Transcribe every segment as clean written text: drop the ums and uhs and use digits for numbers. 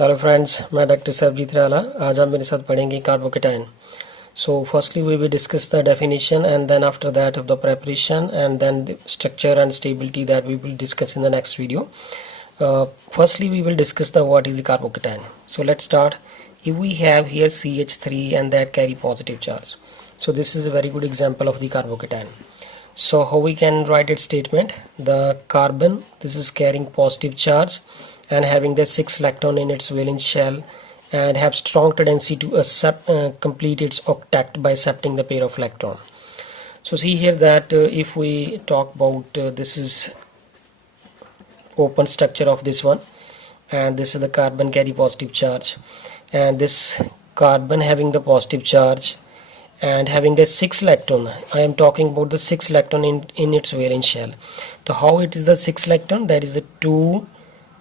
Hello friends, मैं doctor Sarabjit Rala. आज आप मेरे साथ पढ़ेंगे carbocation. So firstly we will discuss the definition and then after that of the preparation and then the structure and stability that we will discuss in the next video. Firstly we will discuss the what is the carbocation. So let's start. If we have here CH3 and that carry positive charge, so this is a very good example of the carbocation. So how we can write its statement? The carbon, this is carrying positive charge and having the 6 electron in its valence shell and have strong tendency to complete its octet by accepting the pair of electron. So see here that if we talk about this is open structure of this one, and this is the carbon carry positive charge, and this carbon having the positive charge and having the 6 electron. I am talking about the 6 electron in its valence shell. So how it is the 6 electron? That is the 2,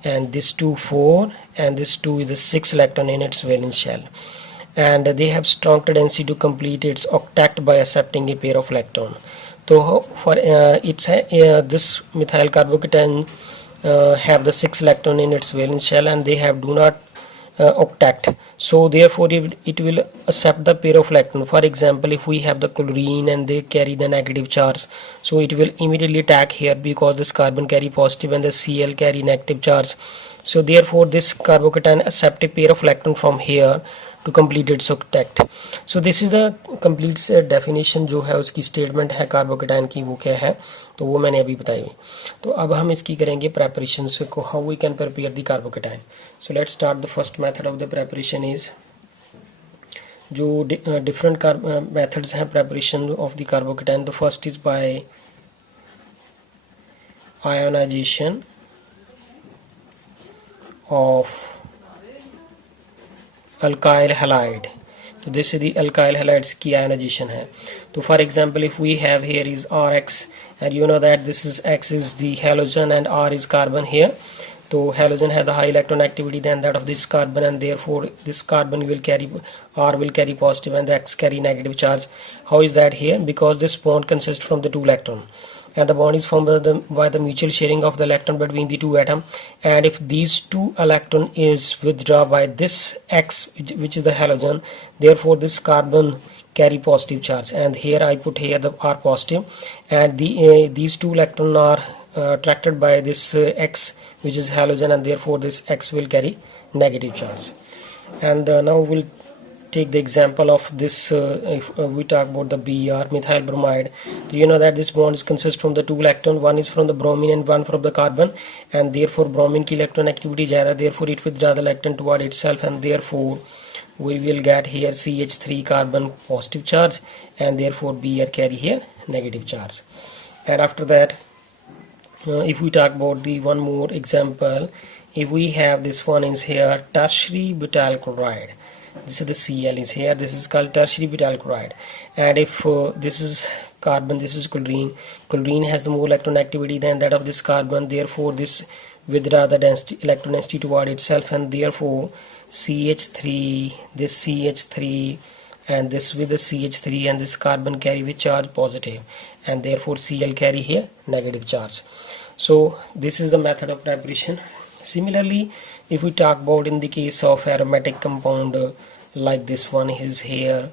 and this 2 4, and this 2 is the 6 electron in its valence shell, and they have strong tendency to complete its octet by accepting a pair of electron. So for this methyl carbocation have the 6 electron in its valence shell and they have do not octet, so therefore it will accept the pair of electron. For example, if we have the chlorine and they carry the negative charge, so it will immediately attack here because this carbon carry positive and the Cl carry negative charge. So therefore this carbocation accept a pair of electron from here to complete its octet. So this is the complete definition जो है उसकी statement है carbocation की, वो क्या है तो वो मैंने अभी बताई। तो अब हम इसकी करेंगे preparations को, how we can prepare the carbocation. So let's start. The first method of the preparation is जो different methods हैं preparation of the carbocation. The first is by ionization of alkyl halide. तो this is the alkyl halides की ionization है. तो for example, if we have here is Rx, and you know that this is X is the halogen and R is carbon here. So halogen has the high electron activity than that of this carbon, and therefore this carbon will carry, R will carry positive and the X carry negative charge. How is that here? Because this bond consists from the 2 electron, and the bond is formed by the mutual sharing of the electron between the 2 atoms. And if these 2 electron is withdrawn by this X, which is the halogen, therefore this carbon carry positive charge, and here I put here the R positive, and these 2 electron are attracted by this X, which is halogen, and therefore this X will carry negative charge. And now we'll take the example of this. If we talk about the Br, methyl bromide, so you know that this bond is consists from the 2 electron, one is from the bromine and one from the carbon, and therefore bromine की electron activity ज़्यादा, therefore it withdraw the electron toward itself, and therefore we will get here CH3 carbon positive charge, and therefore Br carry here negative charge. And after that, if we talk about the one more example, if we have this one is here tertiary butyl chloride. This is the Cl is here, this is called tertiary butyl chloride, and if this is carbon, this is chlorine. Chlorine has the more electron activity than that of this carbon, therefore this withdraw the density, electron density toward itself, and therefore CH3, this CH3 and this with the CH3 and this carbon carry with charge positive, and therefore Cl carry here negative charge. So this is the method of preparation. Similarly, if we talk about in the case of aromatic compound like this one is here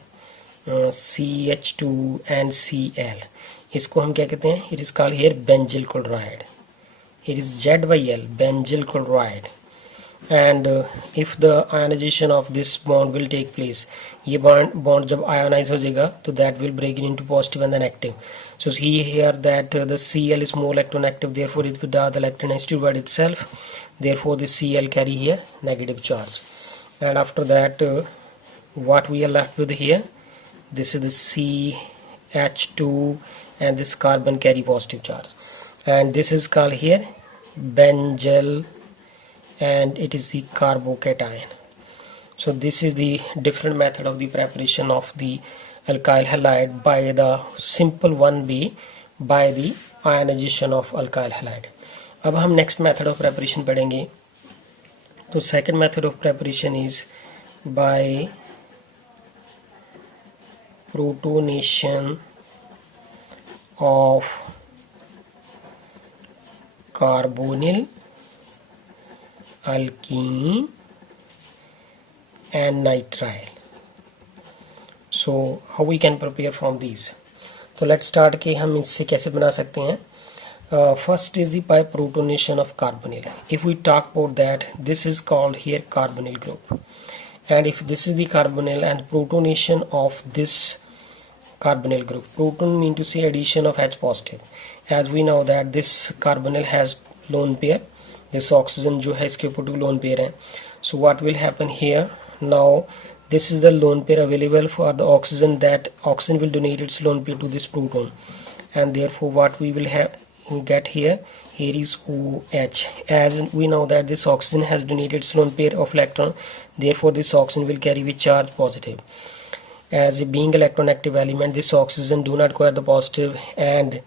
CH2 and Cl, इसको हम क्या कहते हैं? It is called here benzyl chloride. It is ZYL, benzyl chloride. And if the ionization of this bond will take place, ये bond जब ionize हो जाएगा तो that will break it into positive and then active. So see here that the Cl is more electron active, therefore it will withdraw the electron density toward itself, therefore the Cl carry here negative charge. And after that what we are left with here, this is the CH2 and this carbon carry positive charge, and this is called here benzyl, and it is the carbocation. So this is the different method of the preparation of the alkyl halide by the simple one be by the ionization of alkyl halide. अब हम next method of preparation पढ़ेंगे. तो second method of preparation is by protonation of carbonyl alkene and nitrile. So how we can prepare from these? तो let's start कि हम इससे कैसे बना सकते हैं. First is the by protonation of carbonyl. If we talk about that, this is called here carbonyl group. And if this is the carbonyl and protonation of this carbonyl group, proton mean to say addition of H positive. As we know that this carbonyl has lone pair, this oxygen जो है इसके ऊपर 2 lone pair है. So what will happen here? Now this is the lone pair available for the oxygen, that oxygen will donate its lone pair to this proton, and therefore what we will have get here is OH. As we know that this oxygen has donated its lone pair of electron, therefore this oxygen will carry with charge positive. As being electronactive element, this oxygen do not acquire the positive, and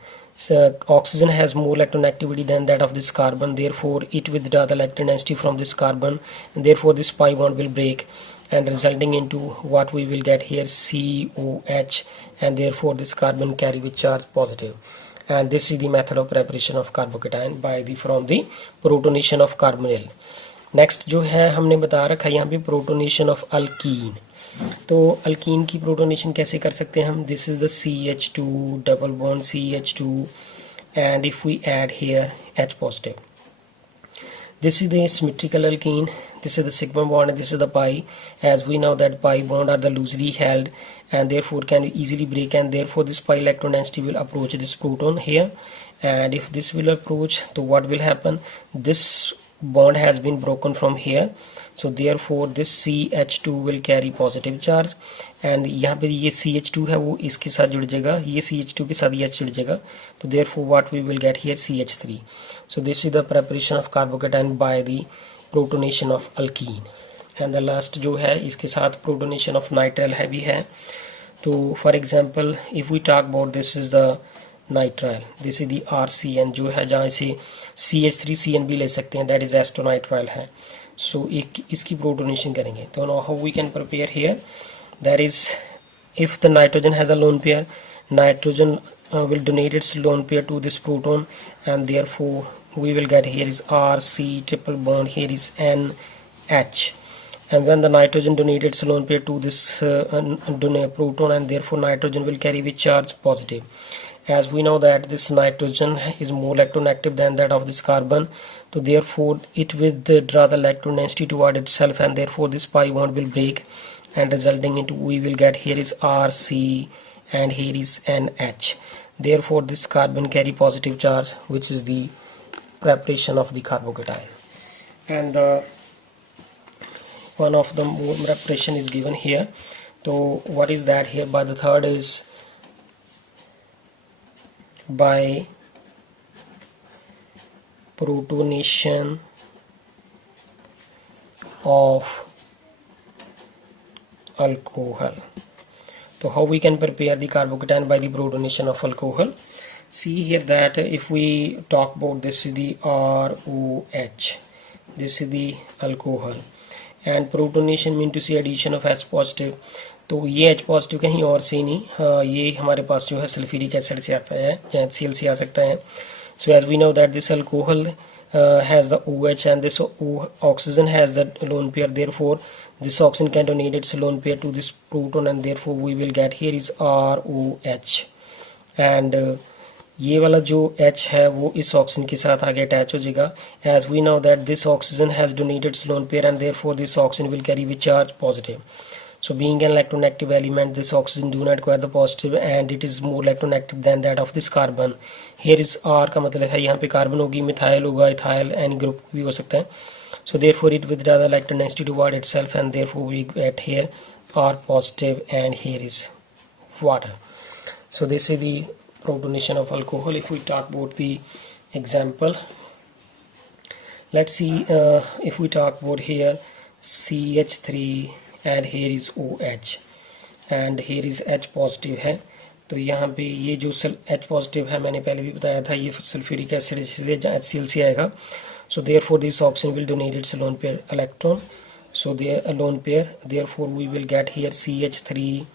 oxygen has more electronactivity than that of this carbon, therefore it withdraw the electron density from this carbon, and therefore this pi bond will break, and resulting into what we will get here COH, and therefore this carbon carry with charge positive. And this is the method of preparation of carbocation by the from the protonation of carbonyl. Next जो है हमने बता रखा है यहाँ पे protonation of alkyne. तो alkyne की प्रोटोनेशन कैसे कर सकते हैं हम? This is the CH2 double bond CH2 and if we add here H positive. This is the symmetrical alkene, this is the sigma bond and this is the pi. As we know that pi bond are the loosely held and therefore can easily break, and therefore this pi electron density will approach this proton here, and if this will approach, so what will happen? This bond has been broken from here, so therefore this CH2 will carry positive charge, and यहाँ पे ये CH2 है वो इसके साथ जुड़ जाएगा, ये CH2 के साथ ये जुड़ जाएगा, तो therefore what we will get here CH3. So this is the preparation of carbocation by the protonation of alkene. And the last जो है इसके साथ protonation of nitrile है भी है. तो for example if we talk about this is the nitrile, this is the RCN जो है जहाँ इसे CH3CN भी ले सकते हैं, that is acetonitrile है. So एक इसकी protonation करेंगे. तो now how we can prepare here? That is, if the nitrogen has a lone pair, nitrogen will donate its lone pair to this proton, and therefore we will get here is RC triple bond, here is NH. And when the nitrogen donates its lone pair to this proton, and therefore nitrogen will carry with charge positive. As we know that this nitrogen is more electronactive than that of this carbon, so therefore it will draw the electron density toward itself, and therefore this pi bond will break, and resulting into we will get here is RC and here is NH. Therefore this carbon carry positive charge, which is the preparation of the carbocation. And one of the more preparation is given here. So what is that here? By the third is by protonation of alcohol. So how we can prepare the carbocation by the protonation of alcohol? See here that if we talk about this is the ROH, this is the alcohol, and protonation mean to say addition of H positive. तो ये H positive कहीं और से नहीं, ये हमारे पास जो है सल्फ्यूरिक एसिड से आता है या HCl से आ सकता है. So as we know that this alcohol has the OH and this oxygen has the lone pair, therefore this oxygen can donate its lone pair to this proton, and therefore we will get here is ROH. and ये वाला जो H है वो इस oxygen के साथ आगे attach हो जाएगा. As we know that this oxygen has donated its lone pair, and therefore this oxygen will carry with charge positive. So being an electronactive element, this oxygen do not acquire the positive, and it is more electronactive than that of this carbon. Here is R का मतलब है यहाँ पे carbon होगी, methyl होगा, ethyl, any group भी हो सकता है. So therefore it withdraw the electron density toward itself, and therefore we get here R positive, and here is water. So this is the protonation of alcohol. If we talk about the example, let's see if we talk about here CH3 and here is OH and here is H positive है. तो यहाँ पे ये जो H positive है मैंने पहले भी बताया था, ये सल्फ्यूरिक एसिड से HCl से आएगा. So therefore this oxygen will donate its lone pair electron, so there a lone pair, therefore we will get here CH3,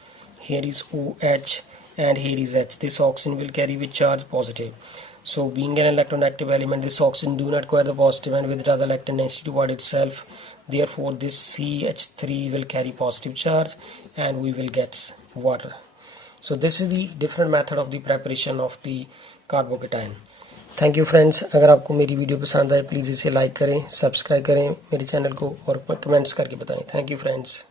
here is OH, and here is H. This oxygen will carry with charge positive. So being an electronactive element, this oxygen do not acquire the positive and withdraw the electron density toward itself. therefore this CH3 will carry positive charge and we will get water. So this is the different method of the preparation of the carbocation. Thank you friends, अगर आपको मेरी video पसंद आए please इसे like करें, subscribe करें मेरे channel को और कमेंट्स करके बताएं. Thank you friends.